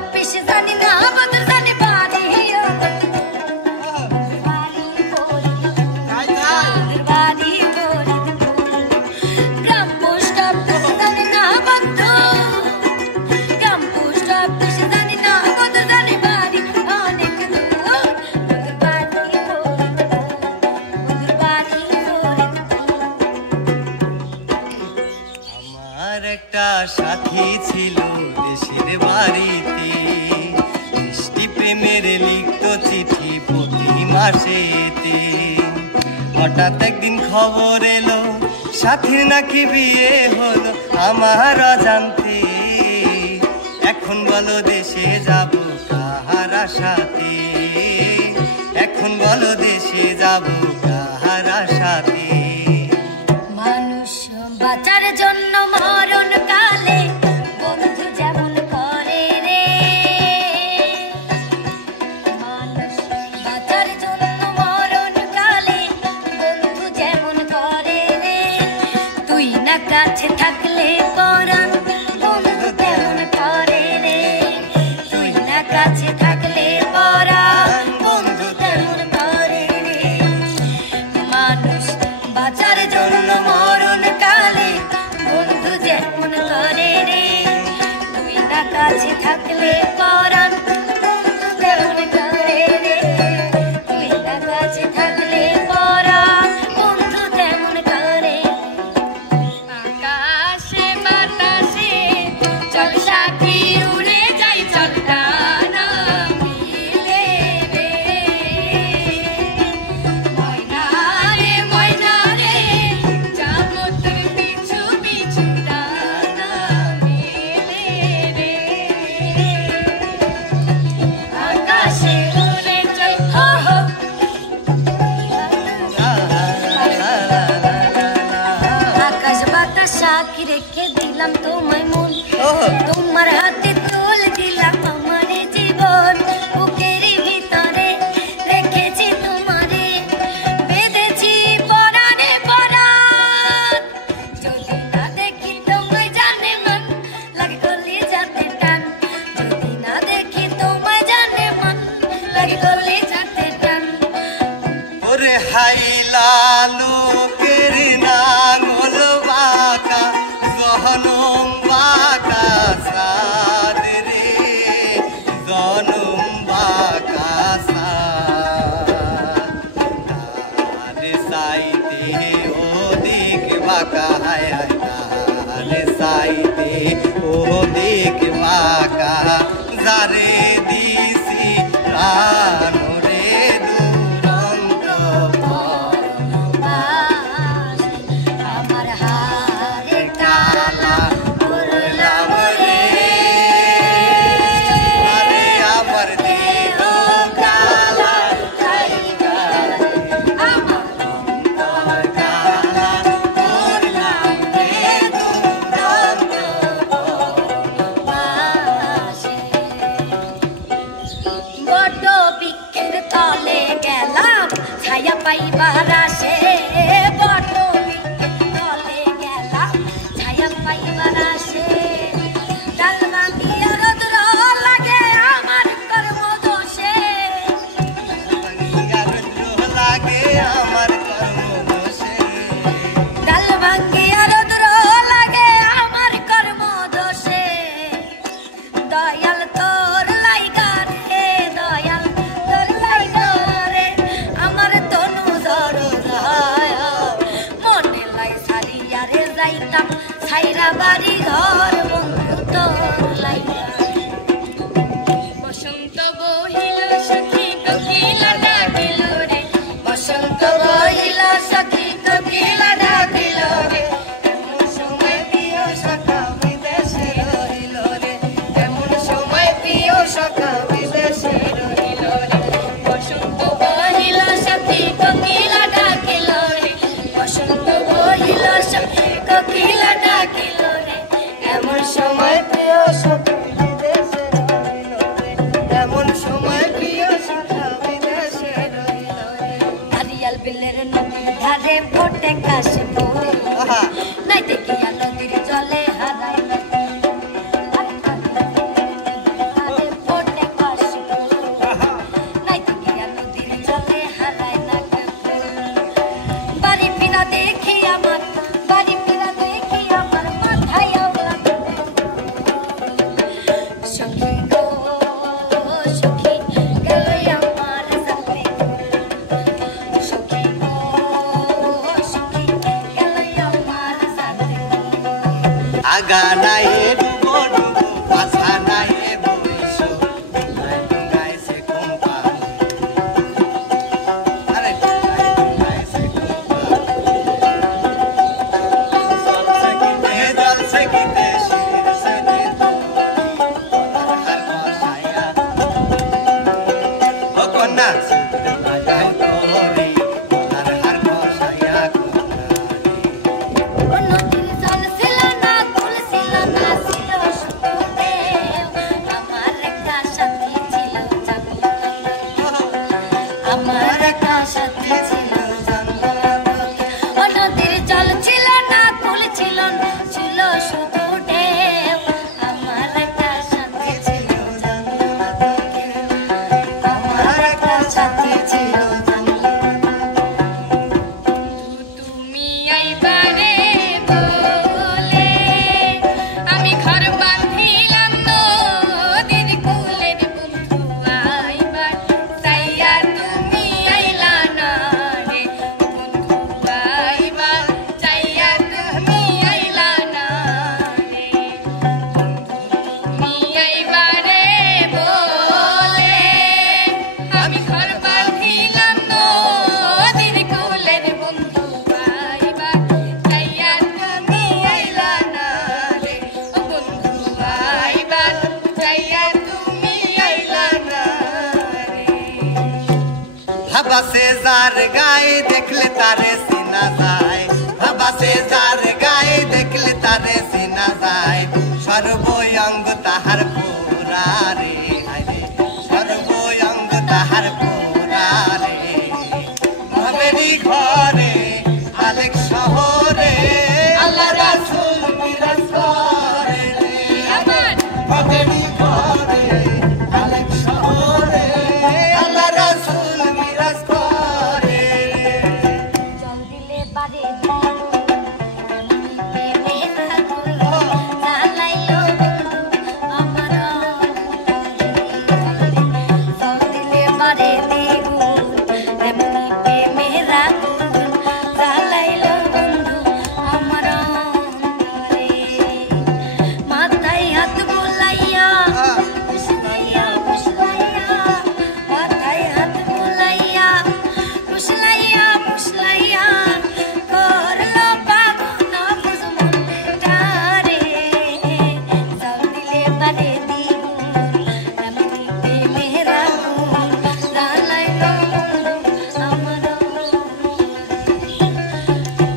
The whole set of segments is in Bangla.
অফিস জানি না বদর জানি বাড়ি সাথী ছিল দেশের বাড়িতে মিষ্টি প্রেমের লিখত চিঠি প্রতি মাসেতে হঠাৎ একদিন খবর এলো সাথীর নাকি বিয়ে হলো আমার অজান্তে এখন বলো দেশে যাব কাহার সাথে এখন বলো দেশে যাব কাহার সাথে মানুষ বাঁচার জন্য মরণ কালে বন্ধু যেমন করে রে মানুষ বাঁচার জন্য মরণ কালে বন্ধু যেমন করে রে তুই না কাছে থাকলে পরাণ বন্ধু তেমন করে রে তুই না কাছে থাকলে পরাণ বন্ধু তেমন করে রে মানুষ বাঁচার জন্য মরণ কালে বন্ধু যেমন করে রে তুই না কাছে থাকলে পরাণ বন্ধু তেমন করে রে তুই না কাছে থাকলে পরাণ বন্ধু তেমন করে আকাশে বাতাসে চল সাথী উড়ে যাই চল টানা মিলে রে ময়না রে ময়না রে যাবো তোর পিছু পিছু টানা মিলে রে আকাশে উড়ে যাই হো হো আকাশ বাতাস সাক্ষী রেখে দিলাম তোমায় মন তোমার হাতে তুল দিলাম আমার জীবন বুকের ভিতরে রেখেছি তোমারে বেঁধেছি পরাণে পরাণ যদি না দেখি তোমায় জানে মন লাগে গলি যাতে টান যদি না দেখি তোমায় জানে মন লাগে গলি যাতে টান ওরে হাইলা লোকের নাঙল বাঁকা জহনম বাঁকা সাদ রে জনম বাঁকা সাদ তার সাইতে ওদিক বাঁকা হায় হায় তার সাইতে ওদিক বাঁকা যারে দিছি প্রাণ রে দুরন্ত আমার হারে টালা করলাম রে আরে আমার দেহ কালা আমার তোর কালা করলাম রে দুরন্ত বাসে বড় বৃক্ষের তলে গেলাম ছায়া পাইবার আসে বড় বৃক্ষের তলে গেলাম ছায়া পাইবার আসে ডাল ভাঙিয়া রোদ্র লাগে আমার কর্ম দোষে লাগে আমার কর্মদোষে ডাল ভাঙিয়া রোদ্র লাগে আমার কর্ম দোষে দয়াল তোর লাইগা রে দয়াল তোর লাইগা রে আমার তনু জড় রায় মনে লাই সারিয়া রে যাইতাম ছাইরা বাড়ি ঘর বন্ধু তোর লাইগা বসন্ত বহিল সখী কোকিলা ডাকিল রে বসন্ত বহিল সখী কোকিলা ডাকিল রে এমন সময় প্রিয় সখা বিদেশে রহিল রে এমন সময় প্রিয় সখা বিদেশে রহিল রে বসন্ত বহিল সখী কোকিলা ডাকিল রে বসন্ত বহিল সখী কোকিলা ডাকিল রে এমন সময় প্রিয় সখা বিদেশে রহিল রে এমন সময় প্রিয় সখা বিদেশে রহিল রে নারিয়াল বিলের নদীর ধারে ফোটে কাশফুল আহা নাই দেখিয়া নদীর জলে হারাই সখী গো সখী গেল আমার সাথে সখী গো সখী গেল আমার সাথে আগা নাই ডুবো ডুবো পাছা নাই বইসো ডুঙ্গাই সে কুম্পা আরে ডুঙ্গাই সে কুম্পা জল সে গীতে শির সে দে হর বসায়া ও কন্যা সুর বাজাও তোরে হর বসায়া নদীর জল ছিল না কুল ছিল না ছিল সুদেব আমার একটা সাথী ছিল আমার একটা সাথী ছিল ও নদীর জল ছিল না কুল ছিল না ছিল শুধু ঢেউ আমার একটা সাথী ছিল আমার একটা সাথী ছিল তুমি আইবারে বলে আমি ঘর বাঁধিলাম নদীর কূলের বন্ধু আইবার চাইয়া তুমি আইলা না রে বন্ধু আইবার চাইয়া তুমি আইলা না রে তুমি আইবারে বলে আমি ঘর বাঁধিলাম নদীর কূলের বন্ধু আইবার চাইয়া তুমি আইলা না রে ও বন্ধু আইবার চাইয়া তুমি আইলা না রে হাবা সে যার গায়ে দেখলে তারে সিনা যায় হাবা সে যার গায়ে দেখলে তারে সিনা যায় সর্বঙ্গ তাহার পুরা রে হায়রে সর্বঙ্গ তাহার পুরা রে ভাবেরি ঘরে আলেক শহরে আল্লাহ রাসূল বিরাজ করে রে আমার ভাবেরি ঘরে আলেক শহরে আল্লাহ রাসূল বিরাজ করে জল দিলে বাড়ি মেহরা করলো চালাইলো আমার জল দিলে বাড়ি এমনি মেহরা চালাইলো বন্ধু আমার মাথায় হাত বুলাইয়া ফুসলাইয়া ফুসলাইয়া মাথায় হাত বুলাইয়া ফুসলাইয়া ফুসলাইয়া করলো পাগল বুঝমন তারে জল দিলে বাড়ি এমনি মেহরা চালাইলো আমার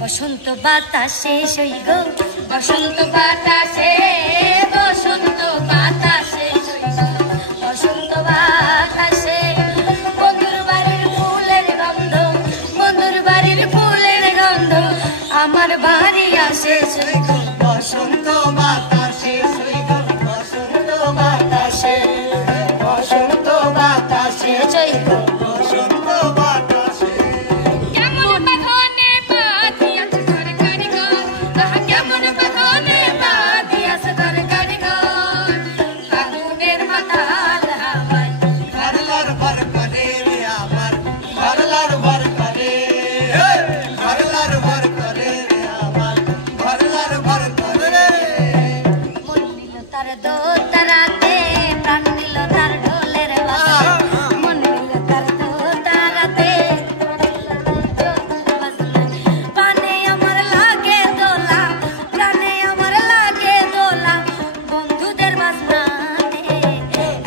বসন্ত বাতাসে সই গো বসন্ত বাতাসে বসন্ত বাতাসে সই গো বসন্ত বাতাসে বন্ধুর বাড়ির ফুলের গন্ধ বন্ধুর বাড়ির ফুলের গন্ধ আমার বাড়ি আসে সই গো বসন্ত বাতাসে সৈগ বসন্ত বাতাসে বসন্ত বাতাসে সই গো বসন্ত বাতাসে কেমন বাঁধনে বাঁধিয়াছ তরকারি গো তাহা কেমন বাঁধনে বাঁধিয়াছ তরকারি গো আগুনের মাতাল হাওয়ায় ঘরলার ভর করে রে আমার ঘরলার ভর করে ঘরলার ভর করে রে আমার ঘরলার ভর করে মন নিল তার দোতারাতে প্রাণ নিল তার ঢোলের বাজনা মন নিল তার দোতারাতে প্রাণে আমার লাগে দোলা প্রাণে আমার লাগে দোলা বন্ধুদের বাজনাতে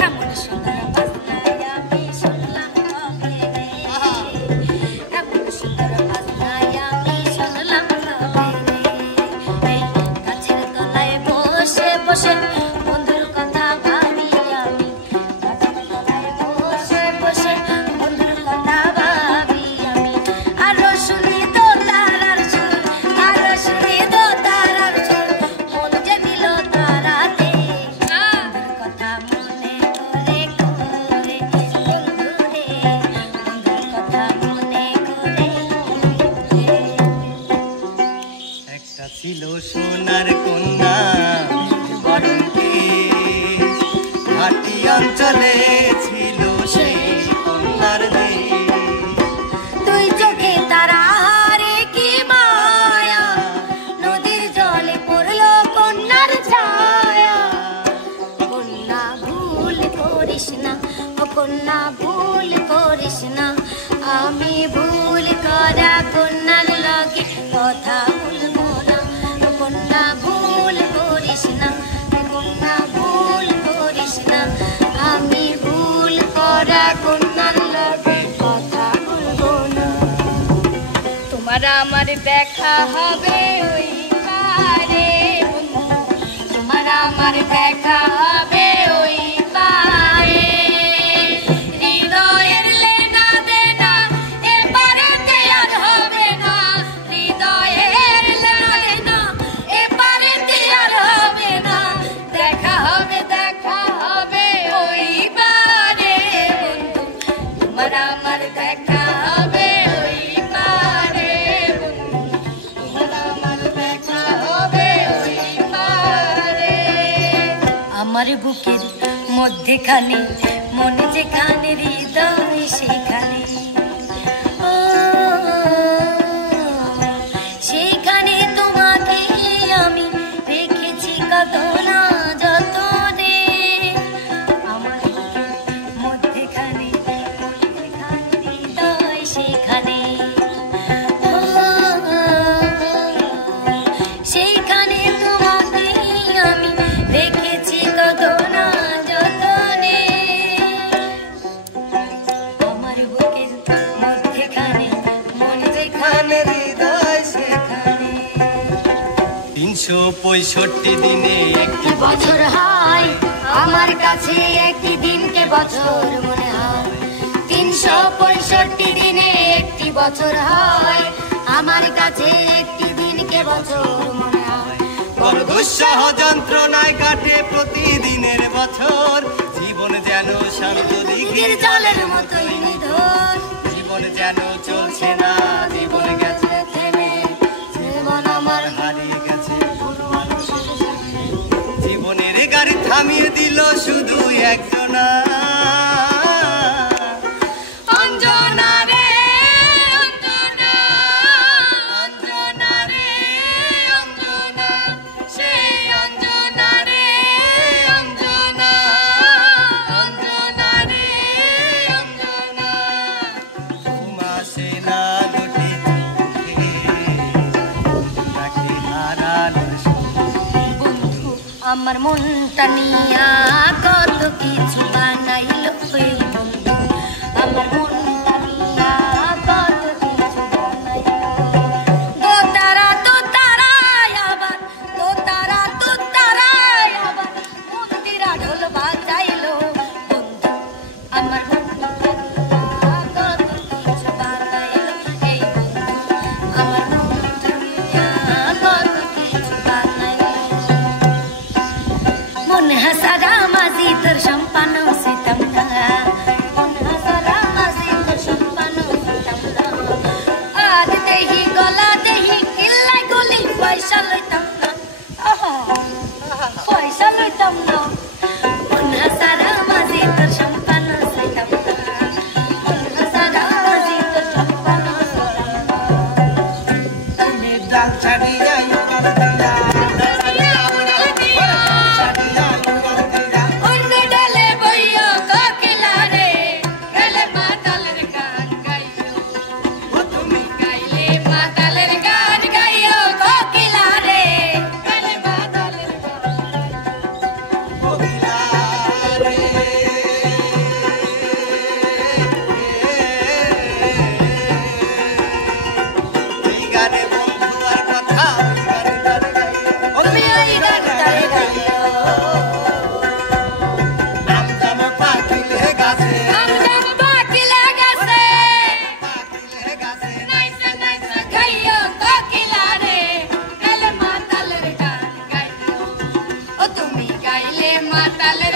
এমন সুন্দর বাজনায় আমি শুনলাম কবে রে এমন সুন্দর বাজনায় আমি শুনলাম কবে রে গাছের তলায় বসে বসে বন্ধুর কথা ভাবি আমি ঘাটি অঞ্চলে ছিল সেই কন্যার দেশ। তুই চোখে তারা রে কি মায়া, নদীর জলে পড়লো কন্যার ছায়া। কন্যা ভুল করিস না, ও কন্যা ভুল করিস না, আমি ভুল করা কন্যার লগে কথা বলবো না। ও কন্যা ভুল করিস না, ও কন্যা ভুল করিস না, আমি ভুল করা কন্যার লগে কথা বলবো না। তোমার আমার দেখা হবে ওই পারে বন্ধু, তোমার আমার দেখা হবে ওই পারে। হৃদয়ের লেনা দেনা এপারেতে আর হবে না, হৃদয়ের লেনা দেনা এপারেতে আর হবে না। দেখা হবে ওই পারে বন্ধু, তোমার আমার দেখা হবে ওই পারে বন্ধু, তোমার আমার দেখা হবে ওই পারে। আমার বুকের মধ্যেখানে মনে যেখানে হৃদয় সেখানে, ও সেখানে তোমাকে আমি রেখেছি কত না যতনে। আমার বুকের মধ্যেখানে মনে যেখানে হৃদয় সেখানে, ও সেইখানে তোমাকে আমি রেখেছি কত না যতনে। আমার বুকের মধ্যেখানে মনে যেখানে হৃদয় সেখানে। 365 দিনে একটি বছর হয় আমার কাছে, একটি দিনকে বছর মনে হয়। 365 দিনে একটি বছর হয় আমার কাছে, একটি দিনকে বছর মনে হয়। বড় দুঃসহ যন্ত্রণায় কাটে প্রতিদিনের বছর। জীবন যেন শান্ত দিঘির জলের মতোই নিধন, জীবন যেন চলছে না, জীবন গেছে থেমে, জীবন আমার হারিয়ে গেছে। জীবনের গাড়ি থামিয়ে দিল শুধু একজনা, অঞ্জনা রে অঞ্জনা, অঞ্জনা রে অঞ্জনা, সেই অঞ্জনা রে অঞ্জনা, অঞ্জনা রে অঞ্জনা। ঘুমাসে না দুটি চোখে, তাকে হারানোর বন্ধু আমার মনটা নিয়া কত কিছু বানাইলো ওই বন্ধু, আমার মনটা নিয়া কত কিছু বানাইলো। দোতারা দোতারায় আবার, দোতারা দোতারায় আবার মন্দিরা ঢোল বাজাইলো। বন্ধু আমার মনটা নিয়া কত কিছু বানাইলো এই বন্ধু, আমার মনটা নিয়া কত কিছু বানাইলো। মন হাসারা মাঝি তোর সম্পানো সিতম না, মন হাসারা মাঝি তোর সম্পানো সিতম না। আজ দেহি গলা দেহি কিল্লাই গলি পয়সা লইতাম না, পয়সা লইতাম না। মন হাসারা মাঝি তোর সম্পানো সিতম না, মন হাসারা মাঝি তোর সম্পানো সিতম না। তুমি ডাল ছাড়িয়া ইউগাল দিয়া, অন্য ডালে বইয়া কোকিলা রে, গেলে মাতালের গান গাইও। ও তুমি গাইলে মাতালের গান গাইও কোকিলা রে, গেলে মাতালের গান গাইও। কবিরা রে। এই গানে বন্ধু আর কথা, ওই গানে গাইও। তুমি ওই গানটাই গাইও। আমজাম পাখিলে গাছে, আমজাম পাখিলে গাছে, পাখিলে গাছে। নাইসা নাইসা গাইও কোকিলা রে, গেলে মাতালের গান গাইও। ও তুমি গাইলে মাতালের